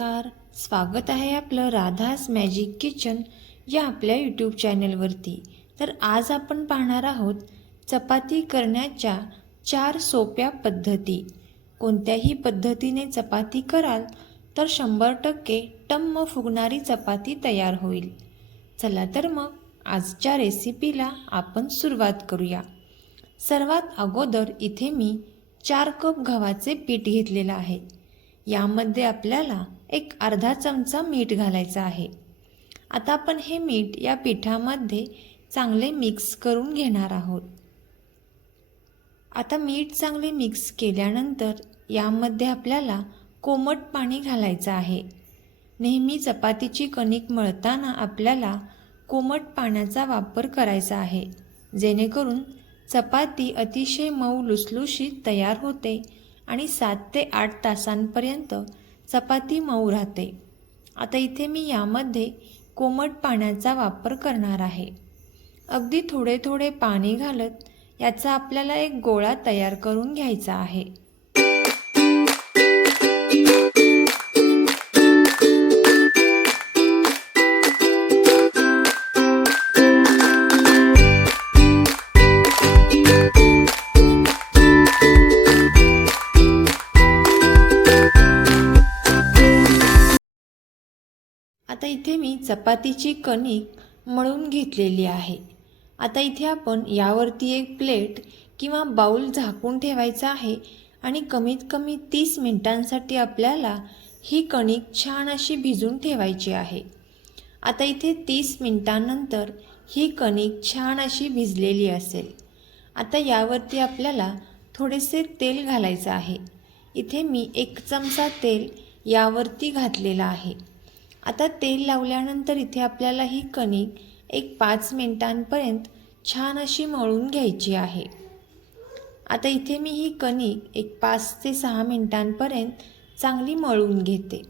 नमस्कार. स्वागत आहे आपलं राधास मॅजिक किचन या आपल्या यूट्यूब चॅनलवरती तर आज आपण पाहणार आहोत चपाती करण्याच्या चार सोप्या पद्धती. कोणत्याही पद्धतीने चपाती कराल तर शंभर टक्के टम्म फुगणारी चपाती तयार होईल. चला तर मग आजच्या रेसिपीला आपण सुरुवात करूया. सर्वात अगोदर इथे मी चार कप गव्हाचे पीठ घेतलेलं आहे. यामध्ये आपल्याला एक अर्धा चमचा मीठ घालायचं आहे. आता आपण हे मीठ या पिठामध्ये चांगले मिक्स करून घेणार आहोत. आता मीठ चांगले मिक्स केल्यानंतर यामध्ये आपल्याला कोमट पाणी घालायचं आहे. नेहमी चपातीची कणिक मळताना आपल्याला कोमट पाण्याचा वापर करायचा आहे. जेणेकरून चपाती अतिशय मऊ लुसलुशीत तयार होते आणि सात ते आठ तासांपर्यंत चपाती मऊ राहते. आता इथे मी यामध्ये कोमट पाण्याचा वापर करणार आहे. अगदी थोडे थोडे पाणी घालत याचा आपल्याला एक गोळा तयार करून घ्यायचा आहे. चपातीची कणिक मळून घेतलेली आहे. आता इथे आपण यावरती एक प्लेट किंवा बाऊल झाकून ठेवायचा आहे आणि कमीत कमी तीस मिनिटांसाठी आपल्याला ही कणिक छान अशी भिजून ठेवायची आहे. आता इथे तीस मिनिटांनंतर ही कणिक छान अशी भिजलेली असेल. आता यावरती आपल्याला थोडेसे तेल घालायचं आहे. इथे मी एक चमचा तेल यावरती घातलेला आहे. आता तेल लावल्यानंतर इथे आपल्याला ही कणिक एक पाच मिनिटांपर्यंत छान अशी मळून घ्यायची आहे. आता इथे मी ही कणिक एक पाच ते सहा मिनिटांपर्यंत चांगली मळून घेते.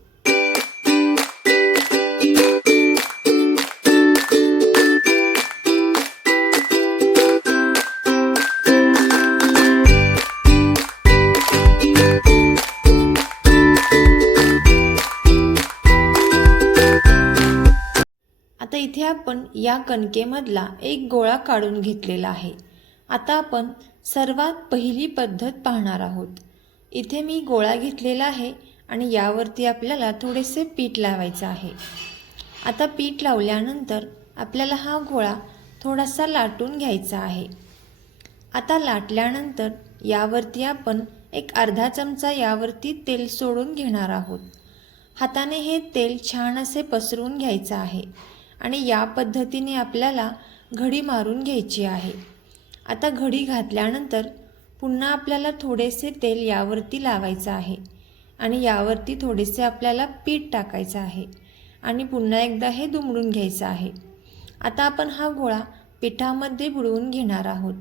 आपण या कणकेमधला एक गोळा काढून घेतलेला आहे. आता आपण सर्वात पहिली पद्धत पाहणार आहोत. इथे मी गोळा घेतलेला आहे आणि यावरती आपल्याला थोडेसे पीठ लावायचं आहे. आता पीठ लावल्यानंतर आपल्याला हा गोळा थोडासा लाटून घ्यायचा आहे. आता लाटल्यानंतर यावरती आपण एक अर्धा चमचा यावरती तेल सोडून घेणार आहोत. हाताने हे तेल छान असे पसरवून घ्यायचं आहे. आणि या पद्धतीने आपल्याला घडी मारून घ्यायची आहे. आता घडी घातल्यानंतर पुन्हा आपल्याला थोडेसे तेल यावरती लावायचं आहे आणि यावरती थोडेसे आपल्याला पीठ टाकायचं आहे आणि पुन्हा एकदा हे दुमडून घ्यायचं आहे. आता आपण हा गोळा पिठामध्ये बुडवून घेणार आहोत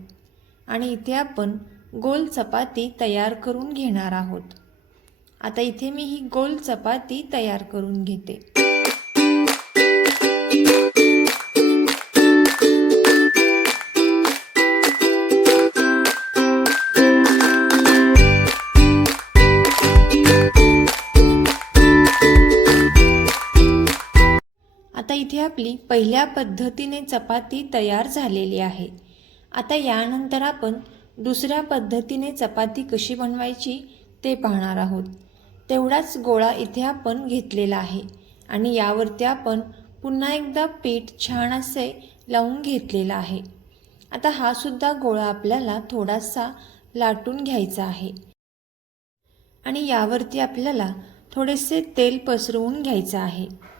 आणि इथे आपण गोल चपाती तयार करून घेणार आहोत. आता इथे मी ही गोल चपाती तयार करून घेते. आता इथे आपली पहिल्या पद्धतीने चपाती तयार झालेली आहे. आता यानंतर आपण दुसऱ्या पद्धतीने चपाती कशी बनवायची ते पाहणार आहोत. तेवढाच गोळा इथे आपण घेतलेला आहे आणि यावरती आपण पुन्हा एकदा पीठ छान असे लावून घेतलेला आहे. आता हा सुद्धा गोळा आपल्याला थोडासा लाटून घ्यायचा आहे. आणि यावरती आपल्याला थोडेसे तेल पसरवून घ्यायचं आहे.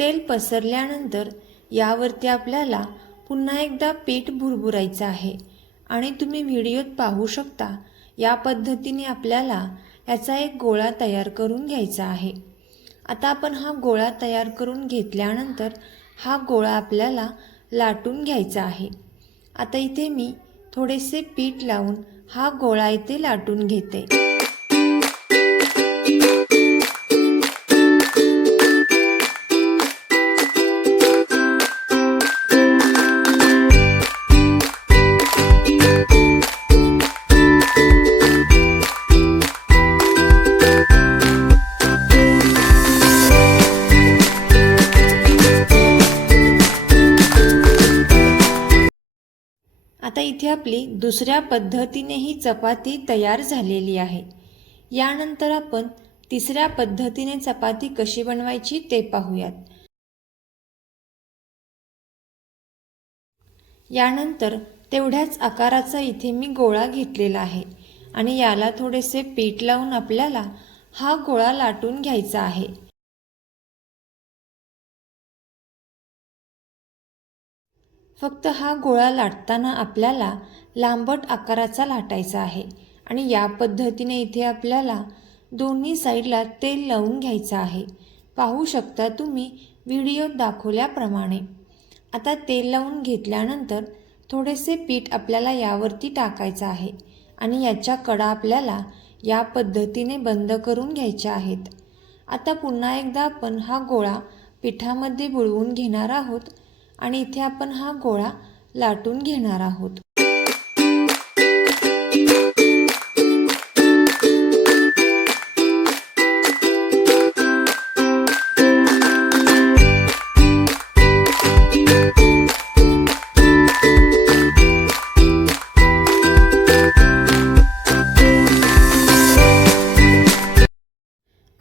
तेल पसरल्यानंतर यावरती आपल्याला पुन्हा एकदा पीठ भुरभुरायचं आहे. आणि तुम्ही व्हिडिओत पाहू शकता या पद्धतीने आपल्याला याचा एक गोळा तयार करून घ्यायचा आहे. आता आपण हा गोळा तयार करून घेतल्यानंतर हा गोळा आपल्याला लाटून घ्यायचा आहे. आता इथे मी थोडेसे पीठ लावून हा गोळा इथे लाटून घेते. आपली दुसऱ्या पद्धतीनेही चपाती तयार झालेली आहे. यानंतर आपण तिसऱ्या पद्धतीने चपाती कशी बनवायची ते पाहूयात. यानंतर तेवढ्याच आकाराचा इथे मी गोळा घेतलेला आहे आणि याला थोडेसे पीठ लावून आपल्याला हा गोळा लाटून घ्यायचा आहे. फक्त हा गोळा लाटताना आपल्याला लांबट आकाराचा लाटायचा आहे आणि या पद्धतीने इथे आपल्याला दोन्ही साईडला तेल लावून घ्यायचं आहे. पाहू शकता तुम्ही व्हिडिओत दाखवल्याप्रमाणे. आता तेल लावून घेतल्यानंतर थोडेसे पीठ आपल्याला यावरती टाकायचं आहे आणि याच्या कडा आपल्याला या पद्धतीने बंद करून घ्यायच्या आहेत. आता पुन्हा एकदा आपण हा गोळा पिठामध्ये बुळवून घेणार आहोत. आणि इथे आपण हा गोळा लाटून घेणार आहोत.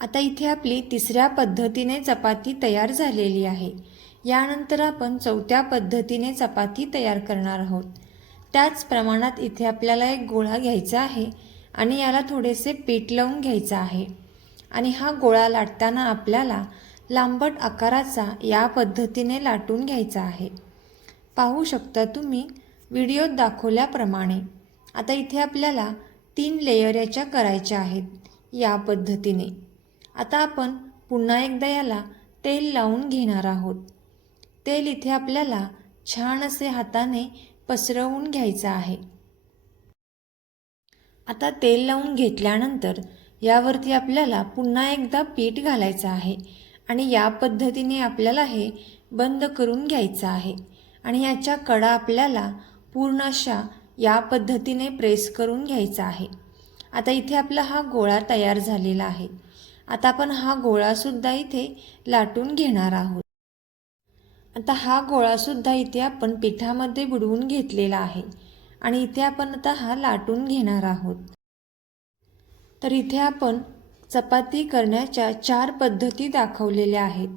आता इथे आपली तिसऱ्या पद्धतीने चपाती तयार झालेली आहे. यानंतर आपण चौथ्या पद्धतीने चपाती तयार करणार आहोत. त्याच प्रमाणात इथे आपल्याला एक गोळा घ्यायचा आहे आणि याला थोडेसे पीठ लावून घ्यायचं आहे. आणि हा गोळा लाटताना आपल्याला लांबट आकाराचा या पद्धतीने लाटून घ्यायचा आहे. पाहू शकता तुम्ही व्हिडिओत दाखवल्याप्रमाणे आता इथे आपल्याला तीन लेयर याच्या करायच्या आहेत या पद्धतीने. आता आपण पुन्हा एकदा याला तेल लावून घेणार आहोत. तेल इथे आपल्याला छान असे हाताने पसरवून घ्यायचं आहे. आता तेल लावून घेतल्यानंतर यावरती आपल्याला पुन्हा एकदा पीठ घालायचं आहे आणि या पद्धतीने आपल्याला हे बंद करून घ्यायचं आहे. आणि याच्या कडा आपल्याला पूर्ण अशा या पद्धतीने प्रेस करून घ्यायचा आहे. आता इथे आपला हा गोळा तयार झालेला आहे. आता आपण हा गोळासुद्धा इथे लाटून घेणार आहोत. आता हा गोळासुद्धा इथे आपण पिठामध्ये बुडवून घेतलेला आहे. आणि इथे आपण आता हा लाटून घेणार आहोत. तर इथे आपण चपाती करण्याच्या चार पद्धती दाखवलेल्या आहेत.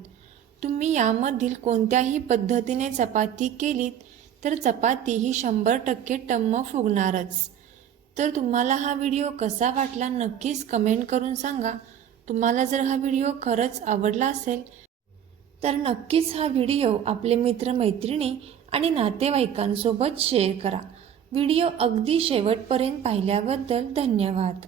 तुम्ही यामधील कोणत्याही पद्धतीने चपाती केलीत तर चपाती ही शंभर टक्के टम्म फुगणारच. तर तुम्हाला हा व्हिडिओ कसा वाटला नक्कीच कमेंट करून सांगा. तुम्हाला जर हा व्हिडिओ खरंच आवडला असेल तर नक्कीच हा व्हिडिओ आपले मित्रमैत्रिणी आणि नातेवाईकांसोबत शेअर करा. व्हिडिओ अगदी शेवटपर्यंत पाहिल्याबद्दल धन्यवाद.